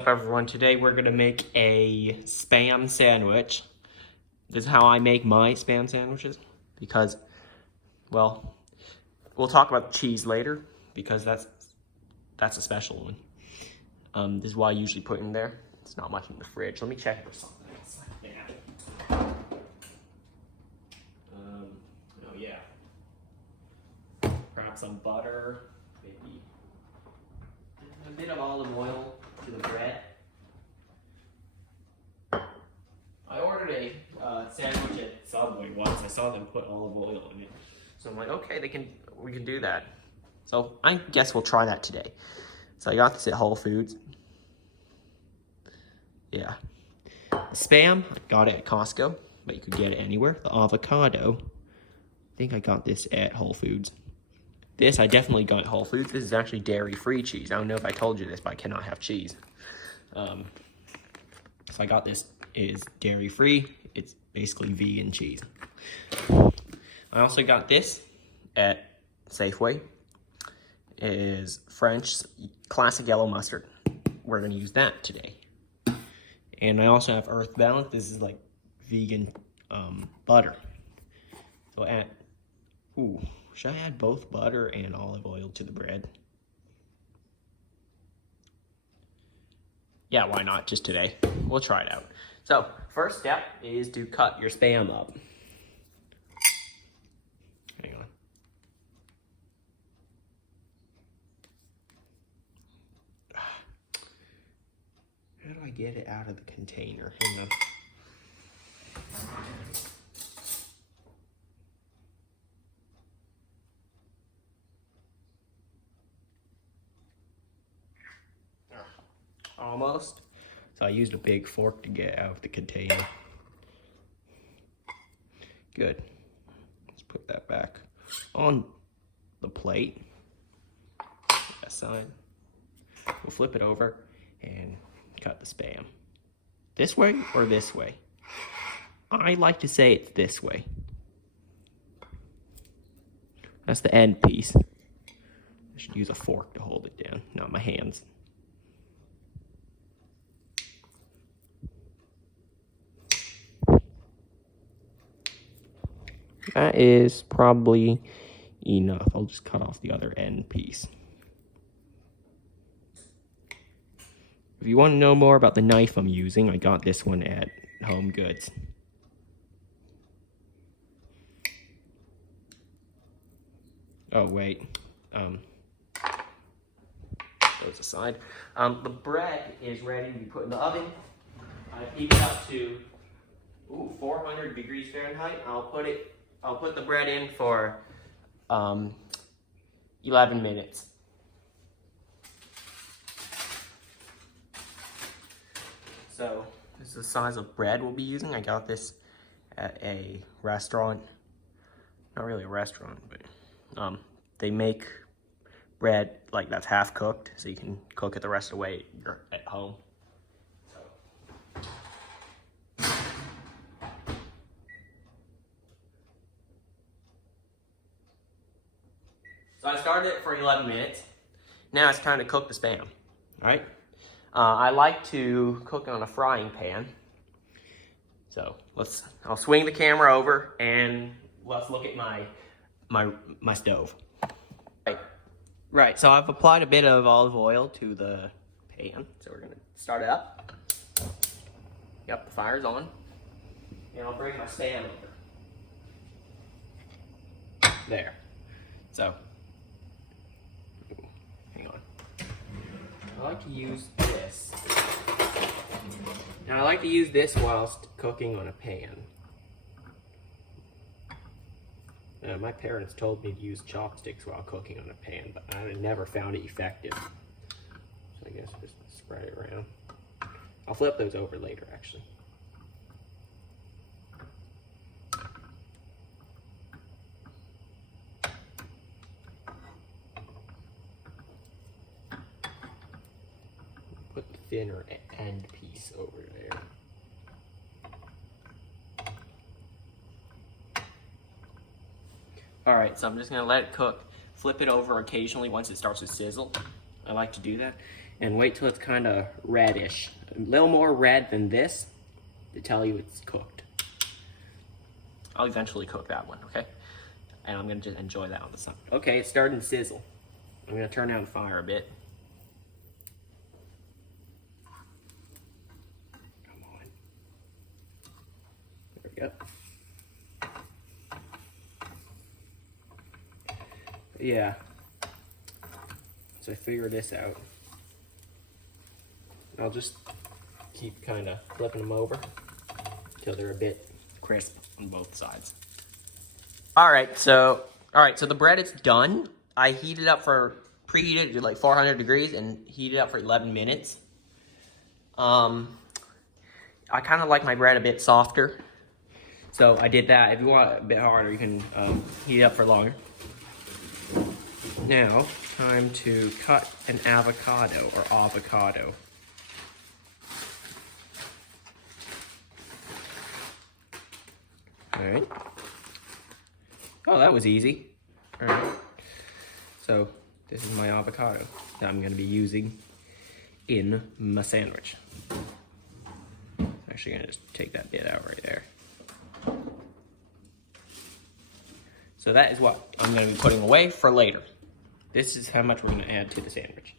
Up everyone, today we're gonna make a Spam sandwich. This is how I make my Spam sandwiches because, well, we'll talk about the cheese later because that's a special one. This is why I usually put in there. It's not much in the fridge. Let me check for something else. Oh yeah, perhaps some butter, maybe a bit of olive oil to the bread. I ordered a sandwich at Subway once. I saw them put olive oil in it, so I'm like, okay, we can do that. So I guess we'll try that today. So I got this at Whole Foods. Yeah, the Spam, I got it at Costco, but you could get it anywhere. The avocado, I think I got this at Whole Foods. This I definitely got at Whole Foods. This is actually dairy-free cheese. I don't know if I told you this, but I cannot have cheese. So I got this. Is dairy-free. It's basically vegan cheese. I also got this at Safeway. It is French classic yellow mustard. We're gonna use that today. And I also have Earth Balance. This is like vegan butter. So should I add both butter and olive oil to the bread? Yeah, why not? Just today. We'll try it out. So, first step is to cut your Spam up. Hang on. How do I get it out of the container? Hang on. Almost. So I used a big fork to get out of the container. Good. Let's put that back on the plate. That side. We'll flip it over and cut the Spam. This way or this way? I like to say it's this way. That's the end piece. I should use a fork to hold it down, not my hands. That is probably enough. I'll just cut off the other end piece. If you want to know more about the knife I'm using, I got this one at Home Goods. Oh, wait. Those aside. The bread is ready to be put in the oven. I heat it up to 400 degrees Fahrenheit. I'll put the bread in for 11 minutes. So this is the size of bread we'll be using. I got this at a restaurant. Not really a restaurant, but they make bread like that's half cooked, so you can cook it the rest of the way you're at home. So I started it for 11 minutes. Now it's time to cook the Spam, all right? I like to cook on a frying pan. So I'll swing the camera over and let's look at my stove. Right, so I've applied a bit of olive oil to the pan. So we're gonna start it up. Yep, the fire's on. And I'll bring my Spam over. There. So, hang on. I like to use this. Now I like to use this whilst cooking on a pan. My parents told me to use chopsticks while cooking on a pan, but I never found it effective. So I guess just spread it around. I'll flip those over later, actually. Put the thinner end piece over there. All right, so I'm just gonna let it cook. Flip it over occasionally once it starts to sizzle. I like to do that. And wait till it's kind of reddish. A little more red than this to tell you it's cooked. I'll eventually cook that one, okay? And I'm gonna just enjoy that on the side. Okay, it's starting to sizzle. I'm gonna turn down the fire a bit. Come on. There we go. Yeah. So I figure this out. I'll just keep kind of flipping them over until they're a bit crisp on both sides. All right, so the bread is done. I heated it up preheated to like 400 degrees and heated it up for 11 minutes. I kind of like my bread a bit softer, so I did that. If you want it a bit harder, you can heat it up for longer. Now, time to cut an avocado or avocado. All right. Oh, that was easy. All right. So this is my avocado that I'm going to be using in my sandwich. Actually, going to just take that bit out right there. So that is what I'm going to be putting away for later. This is how much we're going to add to the sandwich.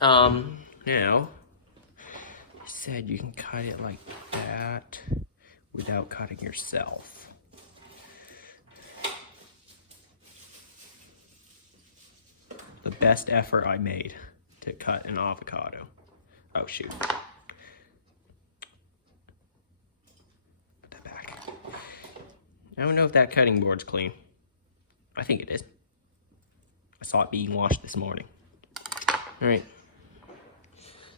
Now, it said you can cut it like that without cutting yourself. The best effort I made to cut an avocado. Oh, shoot. Put that back. I don't know if that cutting board's clean. I think it is. I saw it being washed this morning. All right.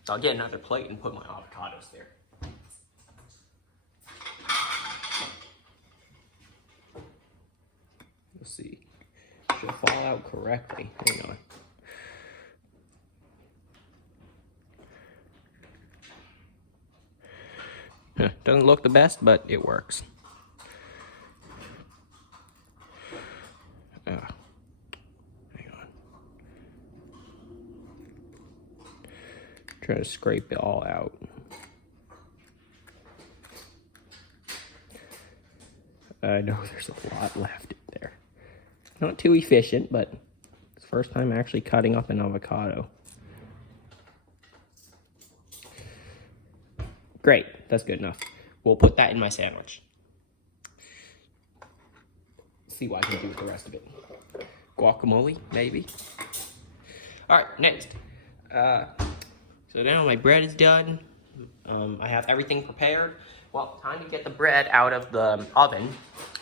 So I'll get another plate and put my avocados there. Let's see. Should fall out correctly. Hang on. Doesn't look the best, but it works. Hang on. Try to scrape it all out. I know there's a lot left in there. Not too efficient, but it's the first time actually cutting up an avocado. Great, that's good enough. We'll put that in my sandwich. See what I can do with the rest of it. Guacamole, maybe. All right, next. So now my bread is done. I have everything prepared. Well, time to get the bread out of the oven,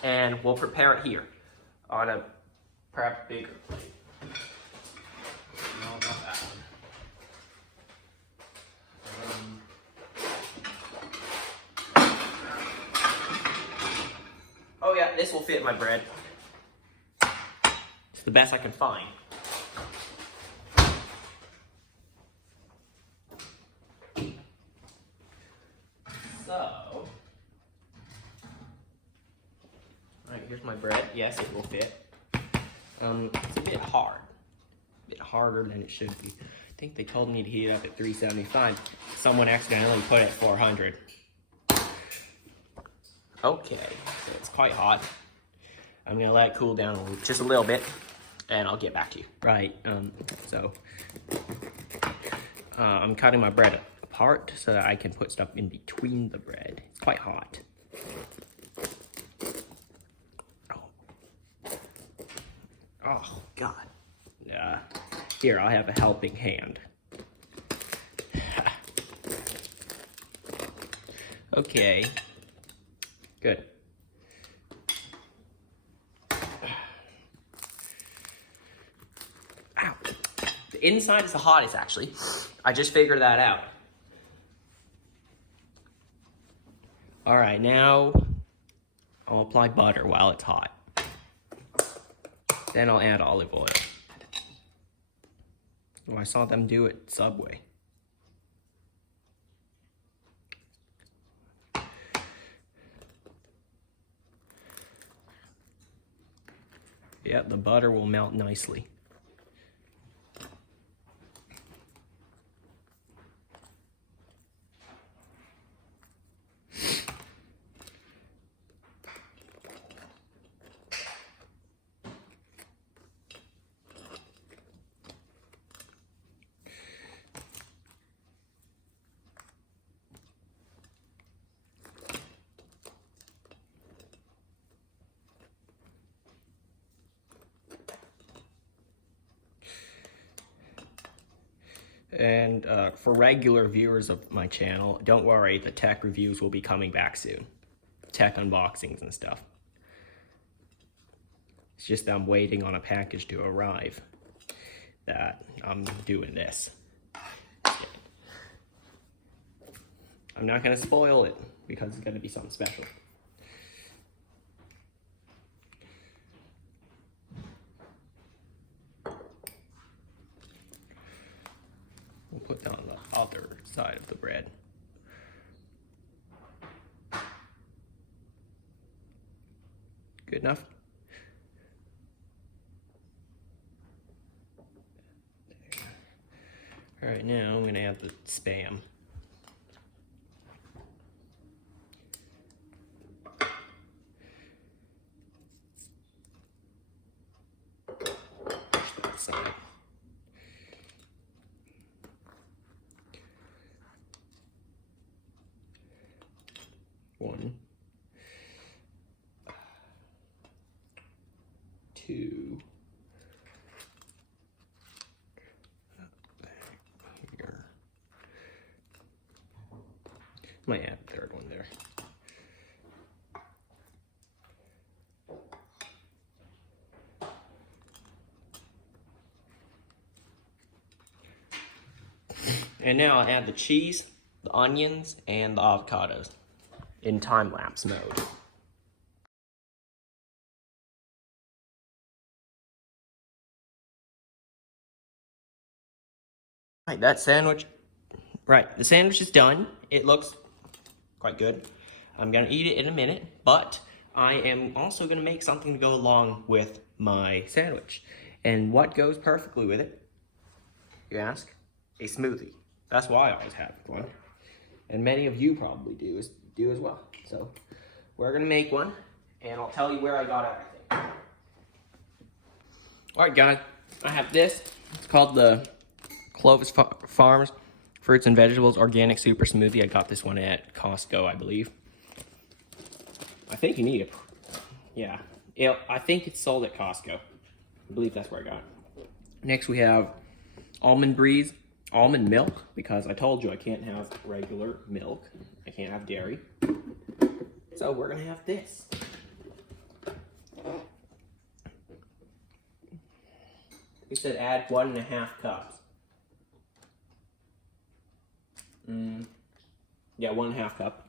and we'll prepare it here on a perhaps bigger plate. No, not that one. Oh yeah, this will fit my bread. It's the best I can find. So, alright, here's my bread. Yes, it will fit. It's a bit hard. A bit harder than it should be. I think they told me to heat it up at 375. Someone accidentally put it at 400. Okay, so it's quite hot. I'm gonna let it cool down just a little bit, and I'll get back to you. Right, I'm cutting my bread apart so that I can put stuff in between the bread. It's quite hot. Oh, God. Here, I'll have a helping hand. Okay. Good. Ow. The inside is the hottest, actually. I just figured that out. All right, now I'll apply butter while it's hot. Then I'll add olive oil. Oh, I saw them do it at Subway. Yeah, the butter will melt nicely. And for regular viewers of my channel, don't worry, the tech reviews will be coming back soon. Tech unboxings and stuff. It's just that I'm waiting on a package to arrive that I'm doing this. I'm not going to spoil it because it's going to be something special. We'll put that on the other side of the bread. Good enough? All right, now I'm going to add the Spam. Side. One, two, here. Might add a third one there. And now I'll add the cheese, the onions, and the avocados in time-lapse mode. Right, that sandwich, right, the sandwich is done. It looks quite good. I'm gonna eat it in a minute, but I am also gonna make something to go along with my sandwich. And what goes perfectly with it, you ask? A smoothie. That's why I always have one. And many of you probably do as well. So we're gonna make one, and I'll tell you where I got everything. All right, guys, I have this. It's called the Clovis Farms Fruits and Vegetables Organic Super Smoothie. I got this one at Costco, I believe. I think you need it. Yeah, I think it's sold at Costco. I believe that's where I got it. Next we have Almond Breeze almond milk, because I told you I can't have regular milk. I can't have dairy. So we're gonna have this. We said add 1.5 cups. Yeah, 1.5 cup.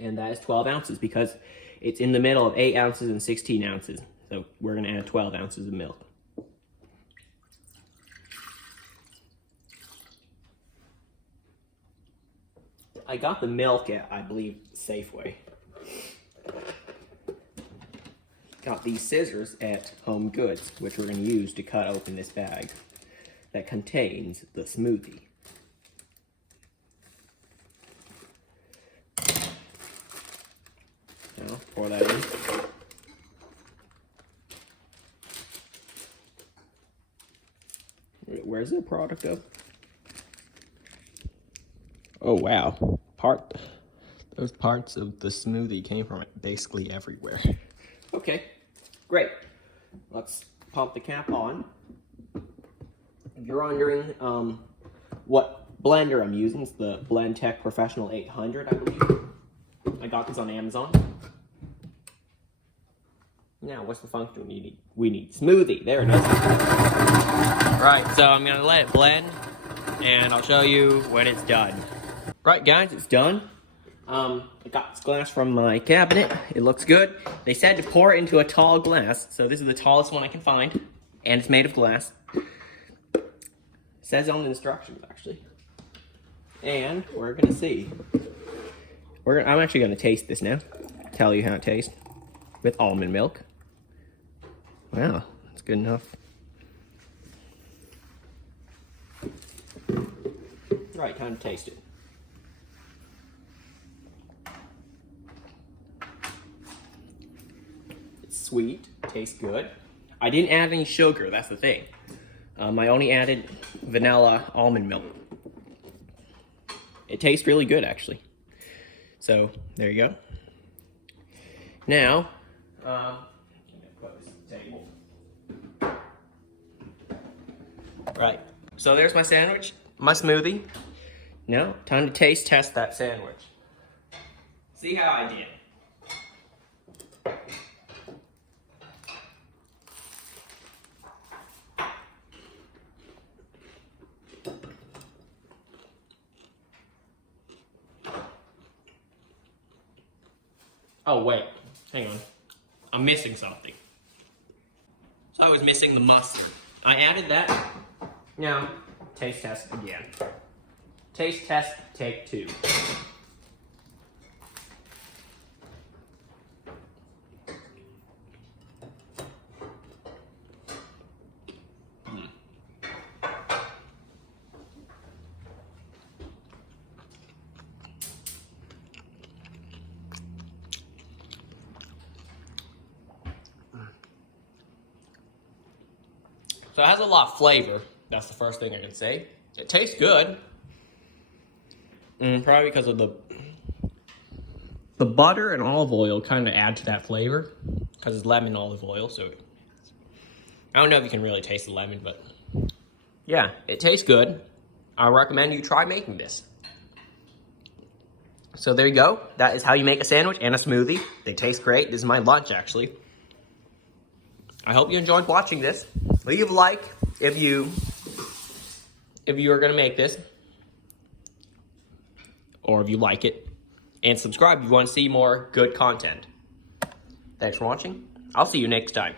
And that is 12 ounces because it's in the middle of 8 ounces and 16 ounces. So we're gonna add 12 ounces of milk. I got the milk at, I believe, Safeway. Got these scissors at Home Goods, which we're going to use to cut open this bag that contains the smoothie. Now, pour that in. Where's the product of? Oh, wow. Those parts of the smoothie came from basically everywhere. Okay, great. Let's pop the cap on. If you're wondering what blender I'm using, it's the Blendtec Professional 800, I believe. I got this on Amazon. Now, what's the function we need? We need smoothie. There it is. Right, so I'm going to let it blend, and I'll show you when it's done. Right, guys, it's done. I got this glass from my cabinet. It looks good. They said to pour it into a tall glass, so this is the tallest one I can find, and it's made of glass. It says on the instructions, actually. And we're gonna see. I'm actually gonna taste this now. Tell you how it tastes with almond milk. Wow, that's good enough. Right, time to taste it. It's sweet, tastes good. I didn't add any sugar, that's the thing. I only added vanilla almond milk. It tastes really good, actually. So, there you go. Now, I'm gonna put this on the table. Right, so there's my sandwich, my smoothie. Now, time to taste test that sandwich. See how I did. Oh wait, hang on. I'm missing something. So I was missing the mustard. I added that. Now, taste test again. Taste test, take 2. So it has a lot of flavor. That's the first thing I can say. It tastes good. Probably because of the butter and olive oil kind of add to that flavor. Because it's lemon olive oil, so I don't know if you can really taste the lemon, but yeah, it tastes good. I recommend you try making this. So there you go. That is how you make a sandwich and a smoothie. They taste great. This is my lunch, actually. I hope you enjoyed watching this. Leave a like if you are going to make this, or if you like it, and subscribe if you want to see more good content. Thanks for watching. I'll see you next time.